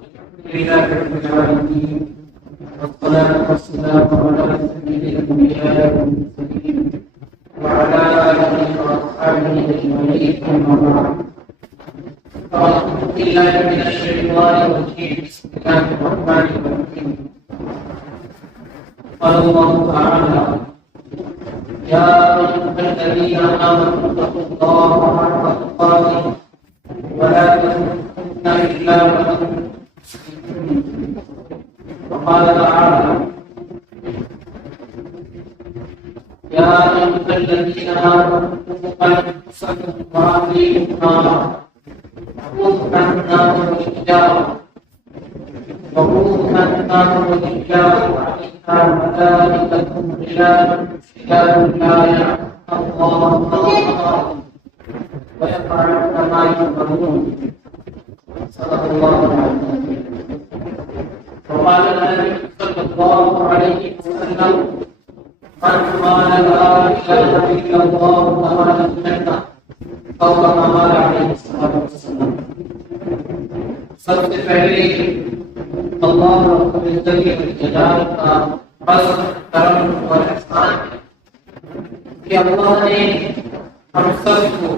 لله رب العالمين والصلاة والسلام على سيد الأنبياء والمرسلين وعلى آله وأصحابه أجمعين أما بعد فأعوذ بالله من الشيطان الرجيم بسم الله الرحمن الرحيم قال الله تعالى يا أيها الذين آمنوا اتقوا الله حق تقاته ولا تموتن إلا وأنتم مسلمون وقال تعالى يا أيها الذين آمنوا قوا أنفسكم وأهليكم نارا وقودها الناس والحجارة عليها ملائكة غلاظ شداد لا يعصون الله ويفعلون ما يؤمرون صدق الله العظيم. وقال النبي صلى الله عليه وسلم من قال لا إله إلا الله دخل الجنة أو كما قال عليه الصلاة والسلام. سب سے پہلے اللہ رب العزت والجلال کا فضل کرم اور احسان ہے کہ اللہ نے ہم سب کو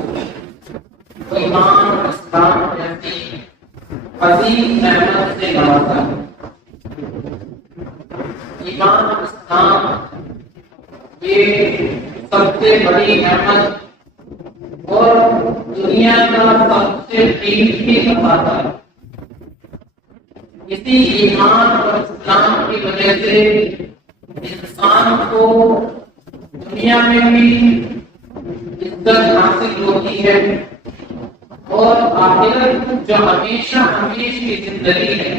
ایمان اور اسلام جیسی عظیم نعمت سے نوازا ہے. ایمان اور اسلام یہ سب سے بڑی نعمت اور دنیا کا سب سے قیمتی تحفہ ہے. اسی ایمان اور اسلام کی وجہ سے انسان کو دنیا میں بھی عزت حاصل ہوتی ہے اور آخرت جو ہمیشہ کی زندگی ہے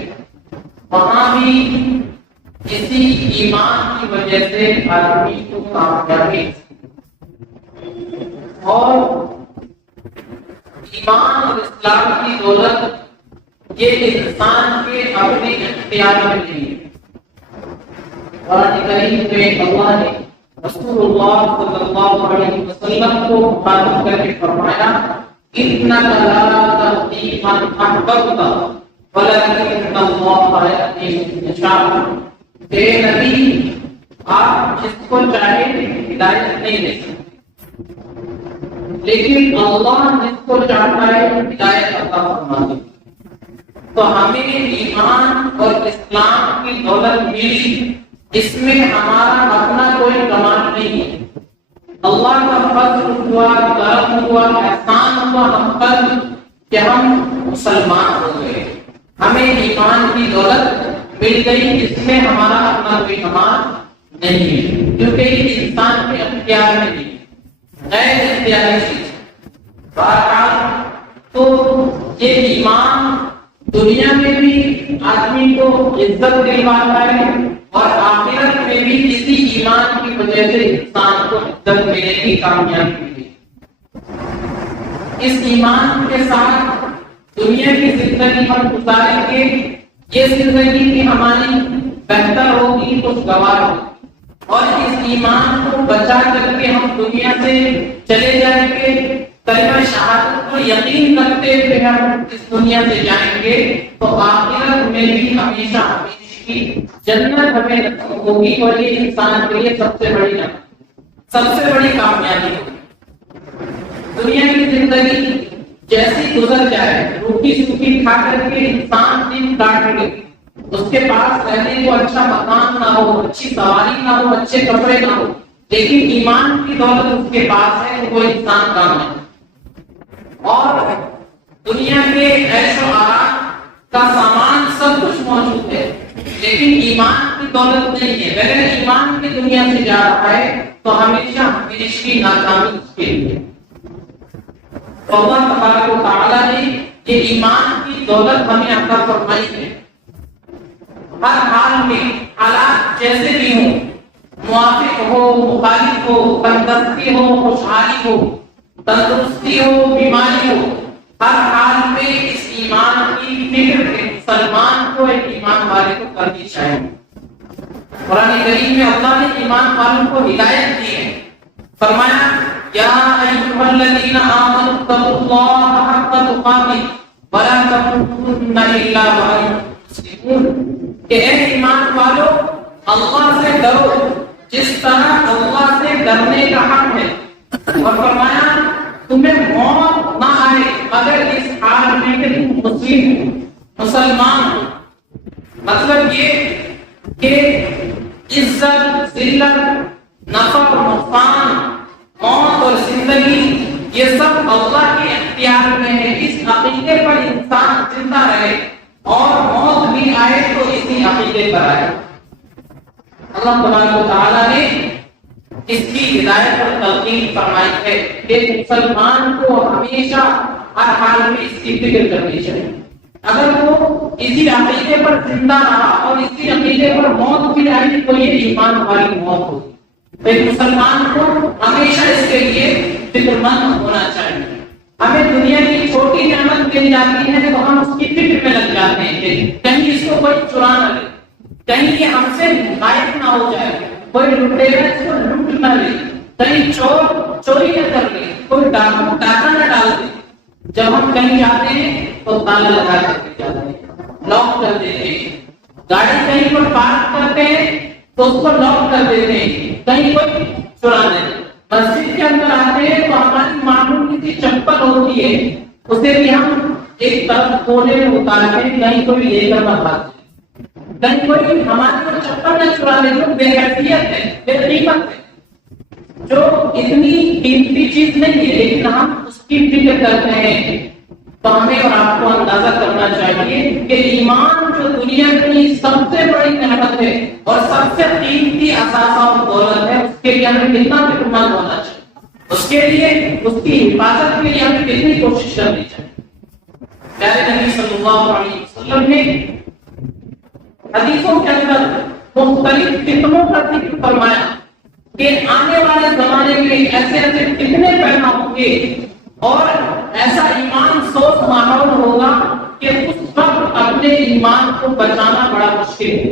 وہاں بھی اسی ایمان کی وجہ سے آدمی کو کامیابی اور ایمان اور اسلام کی دولت یہ انسان کے اپنے اختیار میں نہیں ہے. قرآن کریم میں اللہ نے رسول اللہ صلی اللہ علیہ وسلم کو مخاطب کر کے فرمایا انک لا تهدی من احببت ولکن اللہ یهدی من یشاء. اے نبی آپ جس کو چاہے ہدایت نہیں دے سکتے لیکن اللہ جس کو چاہتا ہے ہدایت عطا فرماتا ہے. تو ہمیں ایمان اور اسلام کی دولت ملی اس میں ہمارا اپنا کوئی کمال نہیں ہے. اللہ کا فضل ہوا کرم ہوا احسان ہوا ہم پر کہ ہم مسلمان ہو گئے. ہمیں ایمان کی دولت مل گئی اس میں ہمارا اپنا کوئی کمال نہیں ہے کیونکہ یہ انسان کے اختیار میں نہیں غیر اختیاری چیز. بہرحال تو یہ ایمان دنیا میں بھی آدمی کو عزت دلواتا ہے اور آخرت میں بھی اسی ایمان کی وجہ سے انسان کو عزت ملنے کی کامیابی ملے. اس ایمان کے ساتھ دنیا کی زندگی ہم گزاریں گے یہ زندگی کی ہماری بہتر ہوگی خوشگوار ہوگی اور اس ایمان کو بچا کر کے ہم دنیا سے چلے جائیں گے. کلمہ شہادت کو یقین رکھتے ہوئے ہم اس دنیا سے جائیں گے تو آخرت میں بھی ہمیشہ ہمیشہ کی جنت ہمیں ہوگی اور یہ انسان کے لیے سب سے بڑی کامیابی ہوگی. دنیا کی زندگی جیسی گزر جائے روٹی سوکھی کھا کر کے انسان دن کاٹ لے اس کے پاس رہنے کو اچھا مکان نہ ہو اچھی سواری نہ ہو اچھے کپڑے نہ ہو لیکن ایمان کی دولت اس کے پاس ہے تو وہ انسان کامیاب اور دنیا کے عیش و آرام کا سامان سب کچھ موجود ہے لیکن ایمان کی دولت نہیں ہے. اگر ایمان کی دنیا سے جا رہا ہے تو ہمیشہ کی ناکامی اس کے لیے. تو اللہ تبارک و تعالیٰ نے یہ ایمان کی دولت ہمیں عطا فرمائی ہے. ہر حال میں حالات جیسے بھی ہوں موافق ہو مخالف ہو تندرستی ہو خوشحالی ہو تندرستی ہو بیماری ہو ہر حال میں اس ایمان کی فکر مسلمان کو ایک ایمان والے کو کرنی چاہیے. قرآن کریم میں اللہ نے ایمان والوں کو ہدایت دی ہے. فرمایا یا ایھا الذین آمنوا اتقوا اللہ حق تقاته ولا تموتن الا وانتم کہ اے ایمان والو اللہ سے ڈرو جس طرح اللہ سے ڈرنے کا حق ہے، اور فرمایا تمہیں موت نہ آئے مگر اس حال میں کہ تم مسلمان ہو۔ مطلب یہ کہ عزت، ذلت، نفع اور نقصان، موت اور زندگی یہ سب اللہ کے اختیار میں ہے۔ اس عقیدے پر انسان زندہ رہے اور موت بھی آئے تو اسی عقیدے پر آئے۔ اللہ تبارک و تعالیٰ نے اس کی ہدایت اور تلقین فرمائی ہے کہ مسلمان کو ہمیشہ ہر حال میں اس کی فکر کرنی چاہیے۔ اگر وہ اسی عقیدے پر زندہ رہا اور اسی عقیدے پر موت بھی آئی تو یہ ایمان والی موت ہوگی۔ ایک مسلمان کو ہمیشہ اس کے لیے فکر مند ہونا چاہیے۔ ہمیں دنیا کی چھوٹی نعمت مل جاتی ہے تو ہم اس کی فکر میں لگ جاتے ہیں کہ کہیں اس کو کوئی چرا نہ لے، کہیں یہ ہم سے غائب نہ ہو جائے، کوئی لٹیرا اس کو لوٹ نہ لے، کہیں چور چوری نہ کر لے، کوئی ڈاکو ڈاکہ نہ ڈال دے۔ جب ہم کہیں جاتے ہیں تو تالا لگا کر کے جاتے ہیں، لاک کر دیتے ہیں۔ گاڑی کہیں پر پارک کرتے ہیں تو اس کو لاک کر دیتے ہیں، کہیں کوئی چرا نہیں۔ مسجد کے اندر آتے ہیں تو ہماری معمولی سی چپل ہوتی ہے، اسے بھی ہم ایک طرف کونے میں اتارتے ہیں، کہیں کوئی لے کر نہ بھاگ جائے، کہیں کوئی ہماری کو چپل نہ چرا لے جو بے حیثیت ہے، بے قیمت ہے، جو اتنی قیمتی چیز نہیں ہے لیکن ہم اس کی فکر کرتے ہیں۔ تو ہمیں اور آپ کو اندازہ کرنا چاہیے کہ ایمان جو دنیا کی سب سے بڑی نعمت ہے اور سب سے قیمتی اثاثہ اور دولت ہے، اس کے لیے ہمیں کتنا فکر مند ہونا چاہیے، اس کے لیے اس کی حفاظت کے لیے ہمیں کتنی کوشش کرنی چاہیے۔ پیارے نبی صلی اللہ علیہ وسلم نے حدیثوں کے اندر مختلف فتنوں کا ذکر فرمایا کہ آنے والے زمانے میں ایسے ایسے فتنے پیدا ہوں گے اور ایسا ایمان سوز ماحول ہوگا کہ اس وقت اپنے ایمان کو بچانا بڑا مشکل ہے۔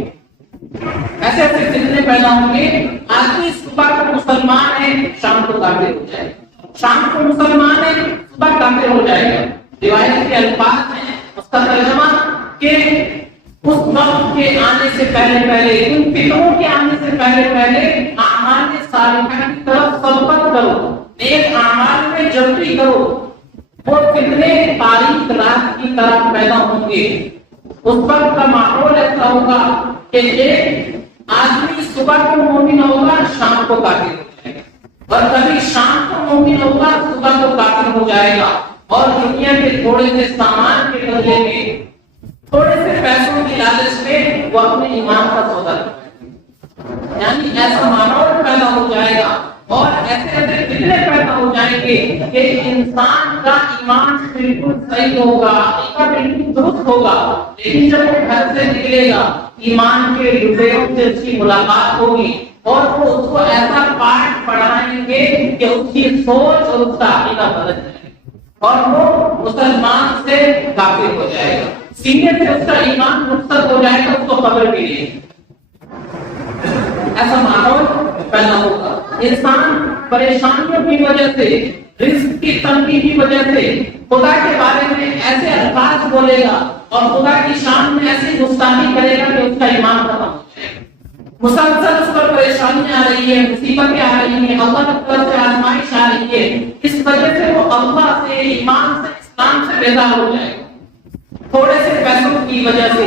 ایسے ایسے فتنے پیدا ہوں گے، آدمی صبح کو مسلمان ہے شام کو کافر ہو جائے گا، شام کو مسلمان ہے صبح کافر ہو جائے گا۔ روایت کے الفاظ ہیں اس کا ترجمہ کہ اس وقت کے آنے سے پہلے ان فتنوں کے آنے سے پہلے اعمال صالحہ کی طرف سبقت کرو، نیک اعمال میں جلدی کرو۔ وہ فتنے تاریک رات کی طرح پیدا ہوں گے۔ اس وقت کا ماحول ایسا ہوگا کہ ایک آدمی صبح کو مومن ہوگا شام کو کافر ہو جائے گا، اور کبھی شام کو مومن ہوگا صبح کو کافر ہو جائے گا، اور دنیا کے تھوڑے سے سامان کے بدلے میں، تھوڑے سے پیسوں کی لالچ میں وہ اپنے ایمان کا سودا کرے، یعنی ایسا ماحول پیدا ہو جائے گا اور ایسے ایسے فتنے پیدا ہو جائیں گے کہ انسان کا ایمان بالکل صحیح ہوگا، عقیدہ بالکل درست ہوگا، لیکن جب وہ گھر سے نکلے گا ایمان کے لٹیروں سے اس کی ملاقات ہوگی اور وہ اس کو ایسا پاٹ پڑھائیں گے کہ اس کی سوچ اور اس کا عقیدہ بدل جائے گا اور وہ مسلمان سے کافر ہو جائے گا، سینے سے اس کا ایمان رخصت ہو جائے گا، اس کو خبر بھی نہیں۔ ایسا ماحول پیدا ہوگا، انسان پریشانیوں کی وجہ سے، رزق کی تنگی کی وجہ سے خدا کے بارے میں ایسے الفاظ بولے گا اور خدا کی شان میں ایسی گستاخی کرے گا کہ اس کا ایمان ختم ہو جائے گا۔ مسلسل اس پر پریشانیاں آ رہی ہے، مصیبتیں آ رہی ہیں، اللہ کی طرف سے آزمائش آ رہی ہے، اس وجہ سے وہ اللہ سے، ایمان سے، اسلام سے بیزار ہو جائے گا۔ تھوڑے سے پیسوں کی وجہ سے،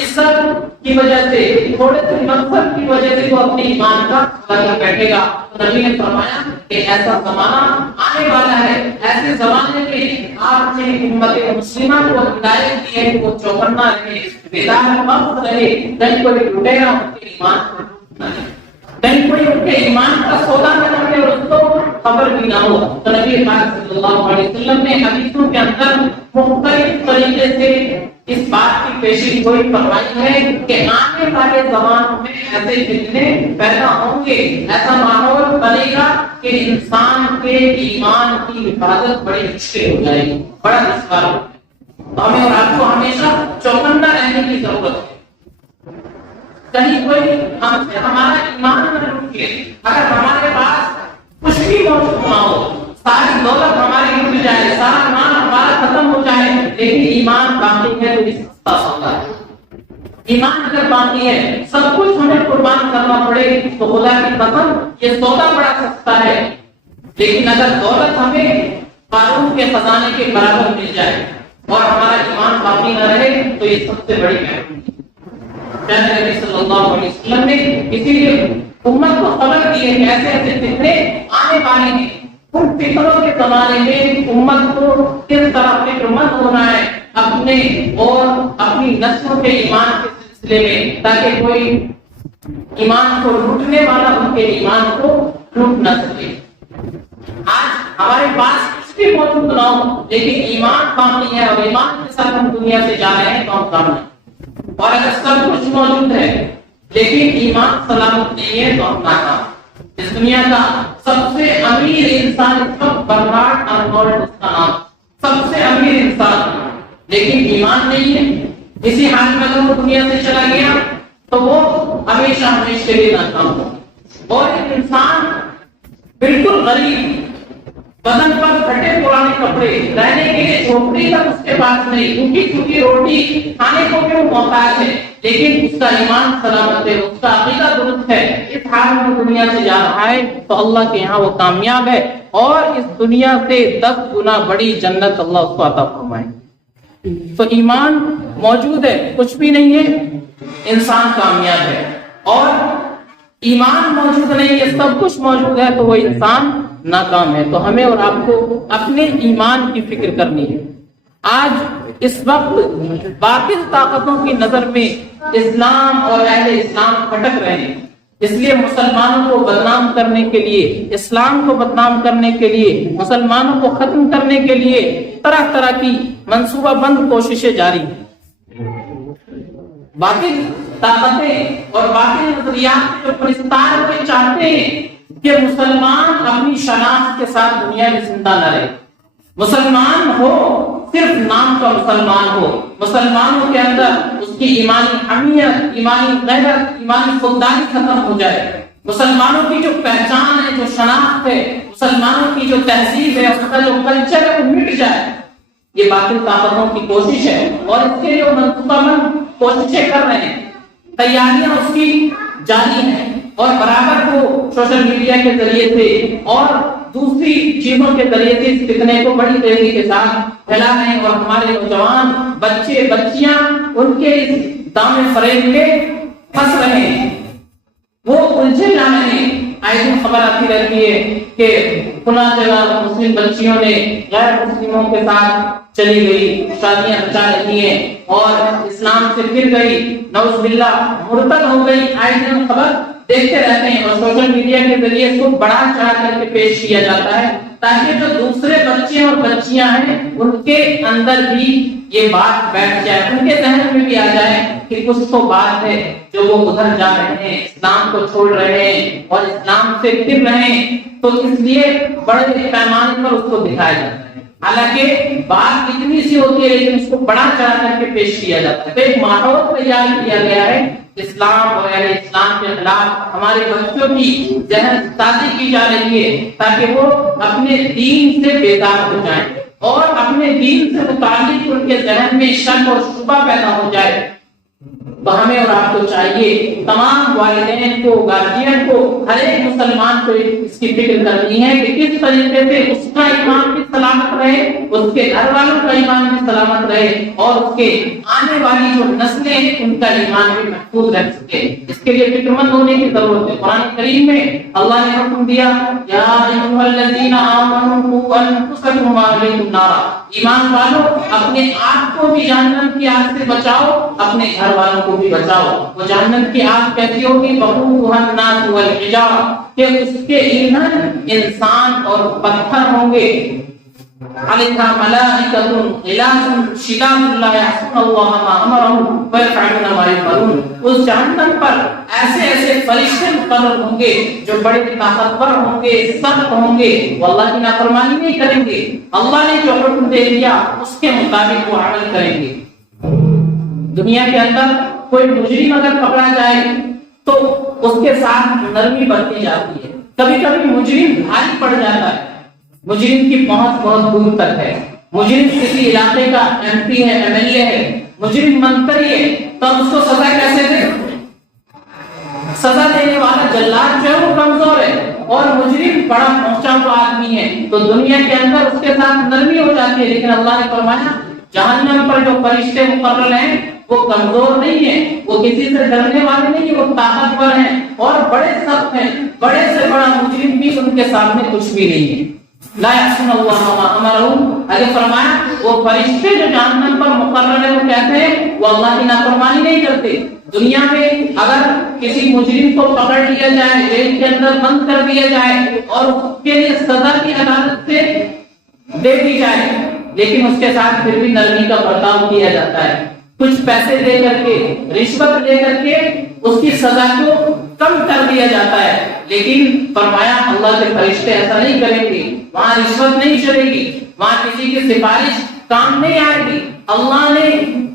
عزت کی وجہ سے، تھوڑے سے منصب کی وجہ سے وہ اپنے ایمان کا لگا بیٹھے گا۔ نبی نے فرمایا کہ ایسا زمانہ آنے والا ہے، ایسے زمانے میں آپ نے امت مسلمہ کو ہدایت دی ہے کہ وہ چوکنا رہے، بیدار مست رہے، کہیں کوئی لٹیرا ان کے ایمان کو لوٹنا ہے، کہیں کوئی ان کے ایمان کا سودا نہ کرے اور اس کو خبر بھی نہ ہو۔ تو نبی پاک صلی اللہ علیہ وسلم نے حدیثوں کے اندر مختلف طریقے سے اس بات کی پیشین گوئی فرمائی ہے کہ آنے والے زمانوں میں ایسے فتنے پیدا ہوں گے، ایسا ماحول بنے گا کہ انسان کے ایمان کی حفاظت بڑی مشکل ہو جائے گی، بڑا دشوار ہوگا۔ تو ہمیں اور آپ کو ہمیشہ چوکنا رہنے کی ضرورت ہے، کہیں کوئی ہم سے ہمارا ایمان نہ لوٹ لے۔ اگر ہمارے پاس کچھ بھی موجود نہ ہو، ساری دولت ہماری لٹ جائے، سارا مال ہمارا ختم ہو جائے، لیکن ایمان باقی ہے تو سستا سودا ہے، ایمان اگر باقی ہے سب کچھ ہمیں قربان کرنا پڑے تو خدا کی قسم یہ سودا بڑا سستا ہے، لیکن اگر دولت ہمیں قارون کے خزانے کے برابر مل جائے اور ہمارا ایمان باقی نہ رہے تو یہ سب سے بڑی محنت ہے۔ نبی صلی اللہ علیہ وسلم نے اسی لیے امت کو خبر دی ہے کہ ایسے ایسے فتنے آنے والے ہیں، ان فتنوں کے زمانے میں امت کو کس طرح فکر مند ہونا ہے اپنے اور اپنی نسلوں کے ایمان کے سلسلے میں، تاکہ کوئی ایمان کو لوٹنے والا ان کے ایمان کو لوٹ نہ سکے۔ آج ہمارے پاس کچھ بھی موجود نہ ہو لیکن ایمان باقی ہے اور ایمان کے ساتھ ہم دنیا سے جا رہے ہیں تو ہم کامیاب، اور اگر سب کچھ موجود ہے لیکن ایمان سلامت نہیں ہے تو ہم ناکام۔ اس دنیا کا سب سے امیر انسان اس وقت برنارڈ ارنولڈ اس کا نام، سب سے امیر انسان، لیکن ایمان نہیں ہے، اسی حال میں اگر وہ دنیا سے چلا گیا تو وہ ہمیشہ ہمیشہ کے لیے ناکام ہو۔ اور ایک انسان بالکل غریب، بدن پر پھٹے پرانے کپڑے، رہنے کے لیے جھوپڑی تک اس کے پاس نہیں، ٹوٹی ٹوٹی روٹی کھانے کو بھی وہ محتاج ہے، لیکن اس کا ایمان سلامت ہے، اس کا عقیدہ درست ہے، اس حال میں دنیا سے جا رہا ہے تو اللہ کے یہاں وہ کامیاب ہے، اور اس دنیا سے 10 گنا بڑی جنت اللہ اس کو عطا فرمائے۔ تو ایمان موجود ہے کچھ بھی نہیں ہے انسان کامیاب ہے، اور ایمان موجود نہیں ہے سب کچھ موجود ہے تو وہ انسان ناکام ہے۔ تو ہمیں اور آپ کو اپنے ایمان کی فکر کرنی ہے۔ آج اس وقت باطل طاقتوں کی نظر میں اسلام اور اہل اسلام بھٹک رہے ہیں، اس لیے مسلمانوں کو بدنام کرنے کے لیے، اسلام کو بدنام کرنے کے لیے، مسلمانوں کو ختم کرنے کے لیے طرح طرح کی منصوبہ بند کوششیں جاری ہیں۔ باطل طاقتیں اور باطل نظریات جو پرستار کے چاہتے ہیں کہ مسلمان اپنی شناخت کے ساتھ دنیا میں زندہ نہ رہے، مسلمان ہو صرف نام کا مسلمان ہو، مسلمانوں کے اندر اس کی ایمانی حمیت، ایمانی غیرت، ایمانی خودداری ختم ہو جائے، مسلمانوں کی جو پہچان ہے، جو شناخت ہے، مسلمانوں کی جو تہذیب ہے، اس کا جو کلچر ہے وہ مٹ جائے۔ یہ باطل طاقتوں کی کوشش ہے، اور اس کے جو منصوبہ بند کوششیں کر رہے ہیں، تیاریاں اس کی جاری ہیں، اور برابر کو سوشل میڈیا کے ذریعے سے اور دوسری چیزوں کے ذریعے سے اس فتنے کو بڑی تیزی کے ساتھ پھیلا رہے ہیں، اور ہمارے نوجوان بچے بچیاں ان کے اس دام فریب میں پھنس رہے ہیں، وہ الجھے جا رہے ہیں۔ آئے دن خبر آتی رہتی ہے کہ فلاں جگہ مسلم بچیوں نے غیر مسلموں کے ساتھ چلی گئی، شادیاں رچا رہی ہیں اور اسلام سے پھر گئی، نعوذ باللہ مرتد ہو گئی۔ آئے دن خبر دیکھتے رہتے ہیں، اور سوشل میڈیا کے ذریعے اس کو بڑا چڑھا کر کے پیش کیا جاتا ہے تاکہ جو دوسرے بچے اور بچیاں ہیں ان کے اندر بھی یہ بات بیٹھ جائے، ان کے ذہن میں بھی آ جائے کہ کچھ تو بات ہے جو وہ ادھر جا رہے ہیں، اسلام کو چھوڑ رہے ہیں اور اسلام سے پھر رہے ہیں، تو اس لیے بڑے پیمانے پر اس کو دکھایا جاتا ہے۔ حالانکہ بات اتنی سی ہوتی ہے لیکن اس کو بڑا چڑھا کر کے پیش کیا جاتا ہے۔ تو ایک ماحول تیار کیا گیا ہے اسلام اور اہل اسلام کے خلاف، ہمارے بچوں کی ذہن سازی کی جا رہی ہے تاکہ وہ اپنے دین سے بیدار ہو جائیں اور اپنے دین سے متعلق ان کے ذہن میں شک اور شبہ پیدا ہو جائے۔ تو ہمیں اور آپ کو چاہیے، تمام والدین کو، گارجین کو، ہر ایک مسلمان کو اس کی فکر کرنی ہے کہ کس طریقے سے اس کا ایمان بھی سلامت رہے، اس کے گھر والوں کا ایمان بھی سلامت رہے، اور اس کے آنے والی جو نسلیں ہیں ان کا ایمان بھی محفوظ رہ سکے۔ اس کے لیے فکر مند ہونے کی ضرورت ہے۔ قرآن کریم میں اللہ نے حکم دیا، یا ایھا الذین آمنوا قوا انفسکم واہلیکم نارا، ایمان والو اپنے آپ کو بھی جہنم کی آگ سے بچاؤ، اپنے گھر والوں کو بھی بچاؤ۔ وہ جہنم کی آگ کیسی ہوگی؟ وقودھا الناس والحجارہ، کہ اس کے ایندھن انسان اور پتھر ہوں گے۔ علیہا ملائکۃ غلاظ شداد لا یعصون اللہ ما امرهم ویفعلون ما یؤمرون، اس جہنم پر ایسے ایسے فرشتے مقرر ہوں گے جو بڑے طاقتور ہوں گے، سخت ہوں گے، وہ اللہ کی نافرمانی نہیں کریں گے، اللہ نے جو حکم دے دیا اس کے مطابق وہ عمل کریں گے۔ دنیا کے اندر کوئی مجرم اگر پکڑا جائے تو اس کے ساتھ نرمی برتی جاتی ہے، کبھی کبھی مجرم بھاری پڑ جاتا ہے، مجرم کی پہنچ بہت دور تک ہے، مجرم کسی علاقے کا ایم پی ہے، ایم ایل اے ہے، مجرم منتری ہے، تو ہم اس کو سزا کیسے دیں؟ سزا دینے والا جلاد جو ہے وہ کمزور ہے اور مجرم بڑا پہنچا ہوا آدمی ہے، تو دنیا کے اندر اس کے ساتھ نرمی ہو جاتی ہے، لیکن اللہ نے فرمایا جہنم پر جو فرشتے مقرر ہیں وہ کمزور نہیں ہیں، وہ کسی سے ڈرنے والے نہیں ہیں، وہ طاقتور ہیں اور بڑے سخت ہیں، بڑے سے بڑا مجرم بھی ان کے سامنے کچھ بھی نہیں ہے۔ لا یعصون اللہ ما امرهم، اگر فرمایا وہ فرشتے جو جہنم پر مقرر ہیں وہ کہتے ہیں وہ اللہ کی نافرمانی نہیں کرتے۔ دنیا میں اگر کسی مجرم کو پکڑ لیا جائے، جیل کے اندر بند کر دیا جائے اور اس کے لیے سزا کی عدالت سے دے دی جائے، لیکن اس کے ساتھ پھر بھی نرمی کا برتاؤ کیا جاتا ہے، کچھ پیسے دے کر کے، رشوت دے کر کے اس کی سزا کو کم کر دیا جاتا ہے، لیکن فرمایا اللہ کے فرشتے ایسا نہیں کریں گے، وہاں رشوت نہیں چلے گی، وہاں کسی کی سفارش کام نہیں آئے گی۔ اللہ نے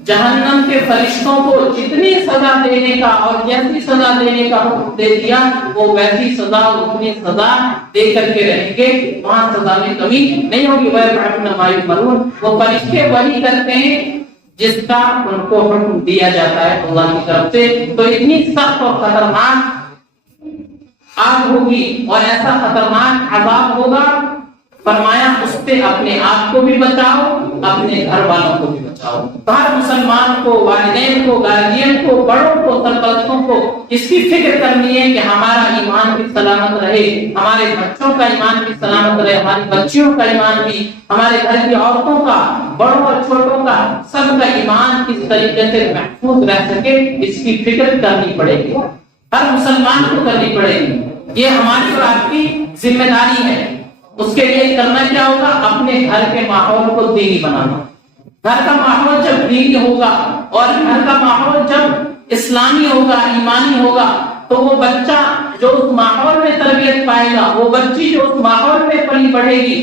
جہنم کے فرشتوں کو جتنی سزا دینے کا اور جیسی سزا دینے کا حکم دے دیا وہ ویسی سزا اور اتنی سزا دے کر کے رہیں گے، وہاں سزا میں کمی نہیں ہوگی۔ وہ فرشتے وہی کرتے ہیں جس کا ان کو حکم دیا جاتا ہے اللہ کی طرف سے۔ تو اتنی سخت اور خطرناک آگ ہوگی اور ایسا خطرناک عذاب ہوگا، فرمایا اس سے اپنے آپ کو بھی بچاؤ، اپنے گھر والوں کو بھی بچاؤ۔ ہر مسلمان کو، والدین کو، گارجین کو، بڑوں کو، سرپرستوں کو اس کی فکر کرنی ہے کہ ہمارا ایمان بھی سلامت رہے، ہمارے بچوں کا ایمان بھی سلامت رہے، ہماری بچیوں کا ایمان بھی، ہمارے گھر کی عورتوں کا، بڑوں اور چھوٹوں کا، سب کا ایمان کس طریقے سے محفوظ رہ سکے، اس کی فکر کرنی پڑے گی، ہر مسلمان کو کرنی پڑے گی۔ یہ ہماری اور آپ کی ذمہ داری ہے۔ اس کے لیے کرنا کیا ہوگا؟ اپنے گھر کے ماحول کو دینی بنانا۔ گھر کا ماحول جب دینی ہوگا اور گھر کا ماحول جب اسلامی ہوگا، ایمانی ہوگا، تو وہ بچہ جو اس ماحول میں تربیت پائے گا، وہ بچی جو اس ماحول میں پلی بڑھے گی،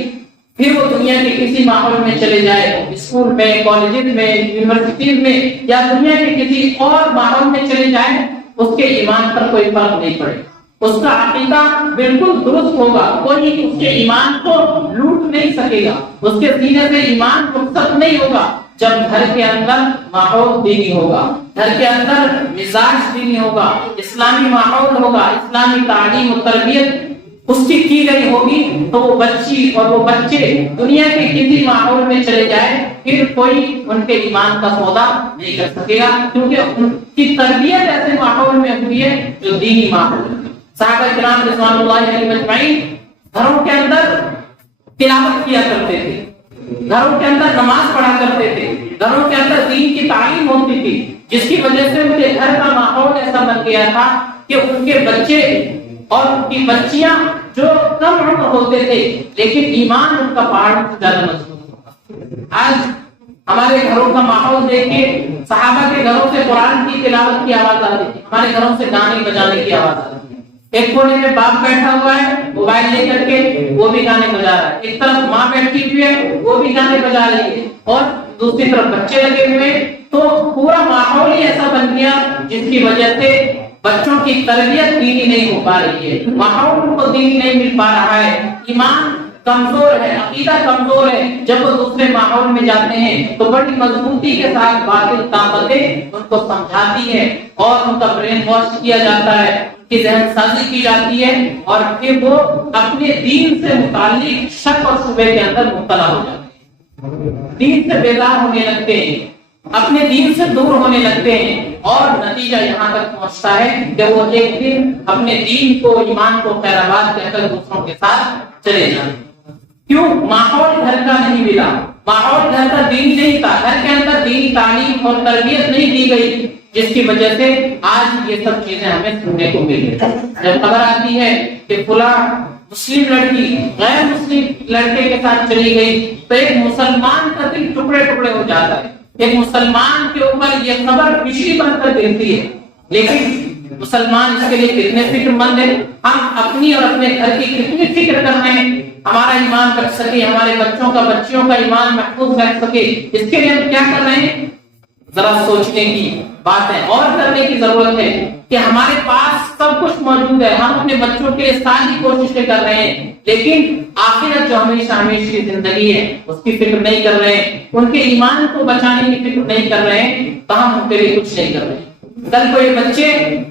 پھر وہ دنیا کے کسی ماحول میں چلے جائے، اسکول میں، کالجز میں، یونیورسٹیز میں یا دنیا کے کسی اور ماحول میں چلے جائے، اس کے ایمان پر کوئی فرق نہیں پڑے، اس کا عقیدہ بالکل درست ہوگا، کوئی اس کے ایمان کو لوٹ نہیں سکے گا، اس کے سینے سے ایمان رخصت نہیں ہوگا جب گھر کے اندر ماحول دینی ہوگا، گھر کے اندر مزاج دینی ہوگا، اسلامی ماحول ہوگا، اسلامی تعلیم و تربیت اس کی گئی ہوگی، تو وہ بچی اور وہ بچے دنیا کے کسی ماحول میں چلے جائے، پھر کوئی ان کے ایمان کا سودا نہیں کر سکے گا، کیونکہ ان کی تربیت ایسے ماحول میں ہوئی ہے جو دینی ماحول ہے۔ صحابہ کرام رضوان اللہ علیہم اجمعین گھروں کے اندر تلاوت کیا کرتے تھے، گھروں کے اندر نماز پڑھا کرتے تھے، گھروں کے اندر دین کی تعلیم ہوتی تھی، جس کی وجہ سے ان کے گھر کا ماحول ایسا بن گیا تھا کہ ان کے بچے اور ان کی بچیاں جو کم عمر ہوتے تھے لیکن ایمان ان کا پہاڑ سے زیادہ مضبوط ہوتا۔ آج ہمارے گھروں کا ماحول دیکھ کے صحابہ کے گھروں سے قرآن کی تلاوت کی آواز آتی ہے، ہمارے گھروں سے گانے بجانے کی آواز آتی ہے، ایک کونے میں باپ بیٹھا ہوا ہے موبائل لے کر کے وہ بھی گانے بجا رہا ہے، ایک طرف ماں بیٹھی ہوئی ہے وہ بھی گانے بجا رہی ہے، اور دوسری طرف بچے لگے ہوئے، تو پورا ماحول ہی ایسا بن گیا جس کی وجہ سے بچوں کی تربیت دینی نہیں ہو پا رہی ہے، ماحول کو دینی نہیں مل پا رہا ہے، ایمان کمزور ہے، عقیدہ کمزور ہے۔ جب وہ دوسرے ماحول میں جاتے ہیں تو بڑی مضبوطی کے ساتھ باطل طاقتیں ان کو سمجھاتی ہے اور ان کا برین واش کیا جاتا ہے، ان کی ذہن سازی کی جاتی ہے، اور پھر وہ اپنے دین سے متعلق شک اور شبہ کے اندر مبتلا ہو جاتے ہیں، دین سے بیزار ہونے لگتے ہیں، اپنے دین سے دور ہونے لگتے ہیں، اور نتیجہ یہاں تک پہنچتا ہے کہ وہ ایک دن اپنے دین کو، ایمان کو خیرآباد کہہ کر دوسروں کے ساتھ چلے جاتے ہیں۔ کیوں؟ ماحول گھر کا نہیں ملا، ماحول گھر کا دینی نہیں تھا، گھر کے اندر دینی تعلیم اور تربیت نہیں دی گئی، جس کی وجہ سے آج یہ سب چیزیں ہمیں سننے کو مل رہی ہیں۔ جب خبر آتی ہے کہ فلاں مسلم لڑکی غیر مسلم لڑکے کے ساتھ چلی گئی تو ایک مسلمان کا دل ٹکڑے ٹکڑے ہو جاتا ہے، ایک مسلمان کے اوپر یہ خبر بجلی بن کر گرتی ہے، لیکن مسلمان اس کے لیے کتنے فکر مند ہیں، ہم اپنی اور اپنے گھر کی کتنی فکر کر رہے ہیں، ہمارا ایمان رکھ سکے، ہمارے بچوں کا، بچیوں کا ایمان محفوظ رہ سکے، اس کے لیے ہم کیا کر رہے ہیں؟ ذرا سوچنے کی بات ہے اور کرنے کی ضرورت ہے کہ ہمارے پاس سب کچھ موجود ہے، ہم اپنے بچوں کے ساری کوششیں کر رہے ہیں، لیکن آخرت جو ہمیشہ ہمیشہ کی زندگی ہے اس کی فکر نہیں کر رہے ہیں، ان کے ایمان کو بچانے کی فکر نہیں کر رہے ہیں، تو ہم ان کے لیے کچھ نہیں کر رہے ہیں۔ کل کو یہ بچے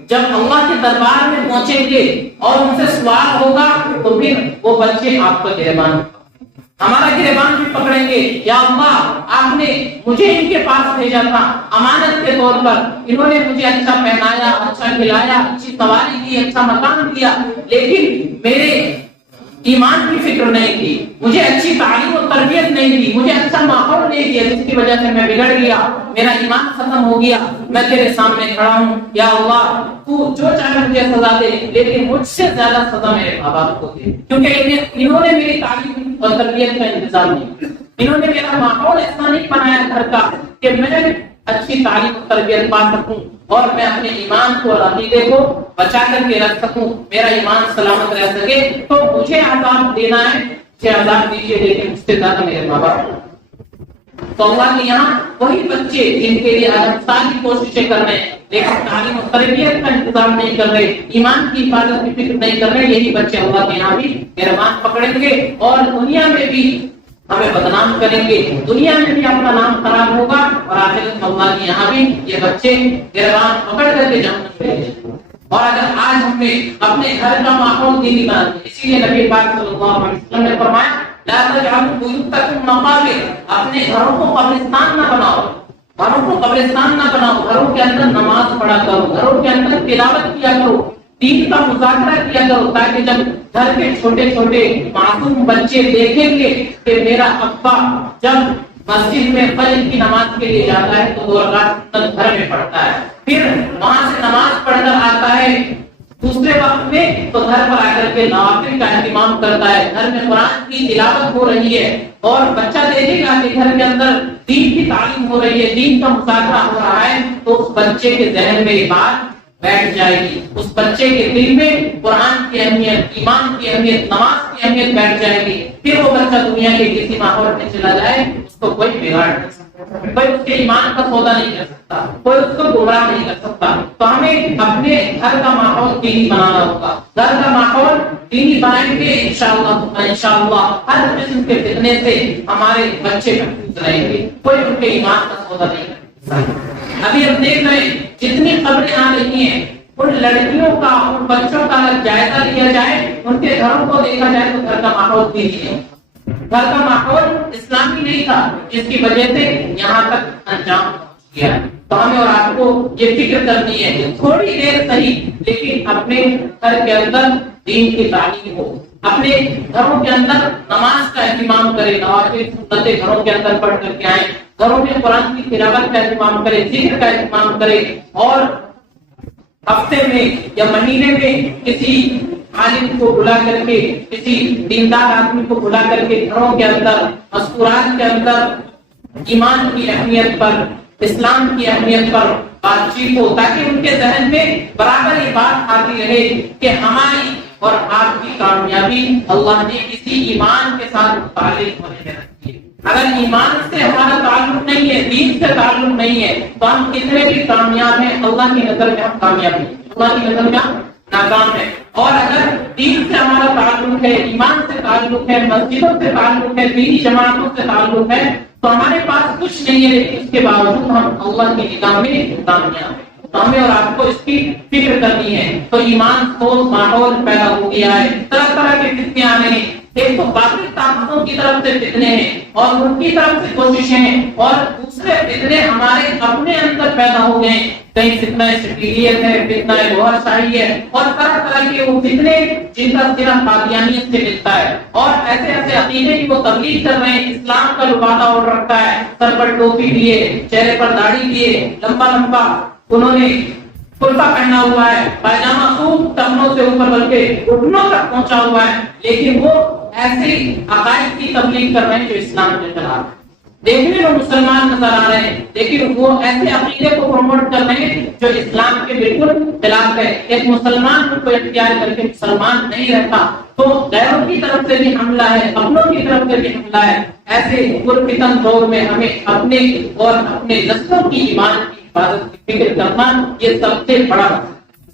جب اللہ کے دربار میں پہنچیں گے اور ان سے سوال ہوگا تو پھر وہ بچے آپ کا گریبان، ہمارا گریبان بھی پکڑیں گے، یا اللہ آپ نے مجھے ان کے پاس بھیجا تھا امانت کے طور پر، انہوں نے مجھے اچھا پہنایا، اچھا کھلایا، اچھی سواری دی، اچھا مکان دیا، لیکن میرے ایمان کی فکر نہیں کی، مجھے اچھی تعلیم و تربیت نہیں دی، مجھے اچھا ماحول نہیں دیا، جس کی وجہ سے میں بگڑ گیا، میرا ایمان ختم ہو گیا، میں تیرے سامنے کھڑا ہوں، یا اللہ تو جو چاہے مجھے سزا دے، لیکن مجھ سے زیادہ سزا میرے ماں باپ کو دے، کیونکہ انہوں نے میری تعلیم اور تربیت کا انتظام نہیں کیا، انہوں نے میرا ماحول ایسا نہیں بنایا گھر کا کہ میں اچھی تعلیم و تربیت پا سکوں اور میں اپنے ایمان کو اور عقیدے کو بچا کر کے رکھ سکوں، میرا ایمان سلامت رہ سکے، تو مجھے عذاب دینا ہے، مجھے عذاب دیجیے، لیکن اس سے زیادہ میرے ماں باپ۔ تو اللہ کے یہاں وہی بچے جن کے لیے آج ہم ساری کوششیں کر رہے ہیں لیکن تعلیم و تربیت کا انتظام نہیں کر رہے، ایمان کی حفاظت کی فکر نہیں کر رہے، یہی بچے اللہ کے یہاں بھی گریبان پکڑیں گے اور دنیا میں بھی ہمیں بدنام کریں گے، دنیا میں بھی اپنا نام خراب ہوگا اور آخرت میں اللہ کے یہاں بھی یہ بچے گریبان پکڑ کر کے جہنم میں لے جائیں گے۔ اور اگر آج ہم نے اپنے گھر کا ماحول دینی بنا دیا، اسی لیے نبی پاک صلی اللہ علیہ وسلم نے فرمایا لا تجعلوا بیوتکم مقابر، اپنے گھروں کو قبرستان نہ بناؤ، گھروں کو قبرستان نہ بناؤ، گھروں کے اندر نماز پڑھا کرو، گھروں کے اندر تلاوت کیا کرو، دین کا مذاکرہ کیا کرو، تاکہ جب گھر کے چھوٹے چھوٹے معصوم بچے دیکھیں گے کہ میرا ابا جب مسجد میں فجر کی نماز کے لیے جاتا ہے تو 2 رکعت گھر میں پڑھتا ہے، پھر وہاں سے نماز پڑھ کر آتا ہے دوسرے وقت میں تو گھر پر آ کر کے نوافل کا اہتمام کرتا ہے، گھر میں قرآن کی تلاوت ہو رہی ہے اور بچہ دیکھے گا کہ گھر کے اندر دین کی تعلیم ہو رہی ہے، دین کا مذاکرہ ہو رہا ہے، تو اس بچے کے ذہن میں یہ بات بیٹھ جائے گی، اس بچے کے دل میں قرآن کی اہمیت، ایمان کی اہمیت، نماز کی اہمیت بیٹھ جائے گی، پھر وہ بچہ دنیا کے کسی ماحول میں چلا جائے اس کو کوئی بگاڑ نہیں سکتا، کوئی اس کے ایمان کا سودا نہیں کر سکتا، کوئی اس کو گمراہ نہیں کر سکتا۔ تو ہمیں اپنے گھر کا ماحول دینی بنانا ہوگا، گھر کا ماحول دینی بنائیں گے انشاءاللہ ہر قسم کے فتنے سے ہمارے بچے محفوظ رہیں گے، کوئی ان کے ایمان کا سودا نہیں کر سکتا۔ ابھی ہم دیکھ رہے ہیں جتنی خبریں آ رہی ہیں ان لڑکیوں کا، ان بچوں کا اگر جائزہ لیا جائے، ان کے گھروں کو دیکھا جائے تو گھر کا ماحول بھی نہیں ہے، گھر کا ماحول اسلامی نہیں تھا، جس کی وجہ سے یہاں تک انجام پہنچ گیا۔ تو ہمیں اور آپ کو یہ فکر کرنی ہے، تھوڑی دیر صحیح لیکن اپنے گھر کے اندر دین کی تعلیم ہو، اپنے گھروں کے اندر نماز کا اہتمام کرے، نوافل سنتیں گھروں کے اندر پڑھ کر کے آئیں، گھروں میں قرآن کی تلاوت کا اہتمام کرے، ذکر کا اہتمام کرے، اور ہفتے میں یا مہینے میں کسی عالم کو بلا کر کے، کسی دیندار آدمی کو بلا کر کے گھروں کے اندر مذکورات کے اندر ایمان کی اہمیت پر، اسلام کی اہمیت پر بات چیت ہو، تاکہ ان کے ذہن میں برابر یہ بات آتی رہے کہ ہماری اور آپ کی کامیابی اللہ نے کسی ایمان کے ساتھ متعلق ہونے میں رکھی ہے۔ اگر ایمان سے ہمارا تعلق نہیں ہے، دین سے تعلق نہیں ہے، تو ہم کتنے بھی کامیاب ہیں اللہ کی نظر میں ہم کامیاب نہیں، اللہ کی نظر میں ہم ناکام ہے۔ اور اگر دین سے ہمارا تعلق ہے، ایمان سے تعلق ہے، مسجدوں سے تعلق ہے، دینی جماعتوں سے تعلق ہے، تو ہمارے پاس کچھ نہیں ہے لیکن اس کے باوجود ہم اللہ کی نگاہ میں کامیاب ہیں۔ تو ہمیں اور آپ کو اس کی فکر کرنی ہے۔ تو ایمان سوز ماحول پیدا ہو گیا ہے، طرح طرح کے فتنے آ رہے ہیں، ایک تو باطل طاقتوں کی طرف سے فتنے ہیں اور ان کی طرف سے کوششیں ہیں، اور دوسرے فتنے ہمارے اپنے اندر پیدا ہو گئے، کہیں فتنہ شکیلیت ہے، فتنہ گوہر شاہی ہے، اور طرح طرح کے وہ فتنے جن کا صرف قادیانیت سے ملتا ہے، اور ایسے ایسے عقیدے کی وہ تبلیغ کر رہے ہیں، اسلام کا لبادہ اوڑھ رکھا ہے، سر پر ٹوپی لیے، چہرے پر داڑھی لیے، لمبا لمبا انہوں نے کرتا پہنا ہوا ہے، پائجامہ خوب ٹخنوں سے اوپر بلکہ گھٹنوں تک پہنچا ہوا ہے، لیکن وہ ایسی عقائد کی تبلیغ کر رہے ہیں جو اسلام کے خلاف ہے۔ دیکھنے میں مسلمان نظر آ رہے ہیں لیکن وہ ایسے عقیدے کو پروموٹ کر رہے ہیں جو اسلام کے بالکل خلاف ہے. ایک مسلمان کو اختیار کر کے مسلمان نہیں رہتا تو غیروں کی طرف سے بھی حملہ ہے, اپنوں کی طرف سے بھی حملہ ہے. ایسے پرفتن دور میں ہمیں اپنے اور اپنے نسلوں کی ایمان کی حفاظت کی فکر کرنا یہ سب سے بڑا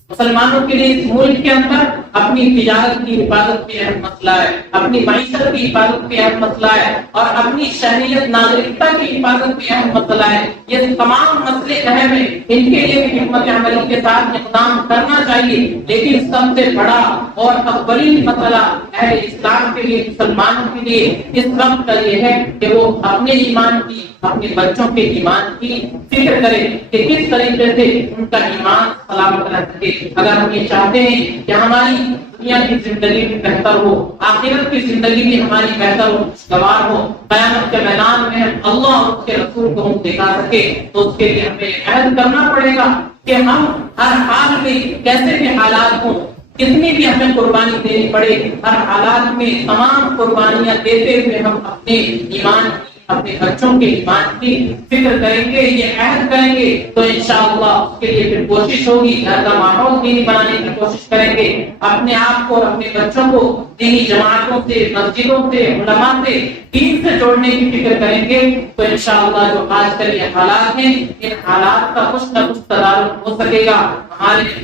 مسلمانوں کے لیے اس ملک کے اندر اپنی تجارت کی حفاظت بھی اہم مسئلہ ہے, اپنی معیشت کی حفاظت بھی اہم مسئلہ ہے اور اپنی شہریت ناگرکتا کی حفاظت بھی اہم مسئلہ ہے. یہ تمام مسئلے اہم ہیں, ان کے لیے بھی حکمت عملی کے ساتھ اقدام کرنا چاہیے. لیکن سب سے بڑا اور اولین مسئلہ اہل اسلام کے لیے, مسلمانوں کے لیے اس وقت کا یہ ہے کہ وہ اپنے ایمان کی, اپنے بچوں کے ایمان کی فکر کریں کہ کس طریقے سے ان کا ایمان سلامت رہ سکے. اگر ہم یہ چاہتے ہیں کہ ہماری دنیا کی زندگی بھی بہتر ہو, آخرت کی زندگی بھی ہماری بہتر ہو, خوشگوار ہو, قیامت کے میدان میں اللہ اور اس کے رسول کو ہم دکھا سکے, تو اس کے لیے ہمیں عہد کرنا پڑے گا کہ ہم ہر حال میں کیسے بھی حالات ہوں, کتنی بھی ہمیں قربانی دینی پڑے, ہر حالات میں تمام قربانیاں دیتے ہوئے ہم اپنے ایمان, اپنے بچوں کے ایمان کی فکر کریں گے, یہ عہد کریں گے تو انشاءاللہ اس کے لیے پھر کوشش ہوگی. گھر کا ماحول دینی بنانے کی کوشش کریں گے, اپنے آپ کو اور اپنے بچوں کو دینی جماعتوں سے, مسجدوں سے, علماء سے, دین سے جوڑنے کی فکر کریں گے تو انشاءاللہ جو آج کل یہ حالات ہیں ان حالات کا کچھ نہ کچھ تدارک ہو سکے گا, ہمارے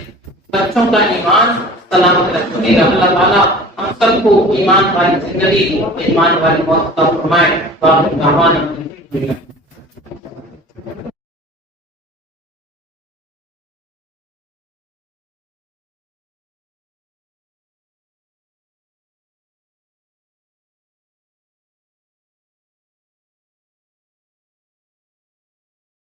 بچوں کا ایمان سلامت رکھے گا. اللہ تعالیٰ ہم سب کو ایمان والی زندگی, ایمان والی موت عطا فرمائے.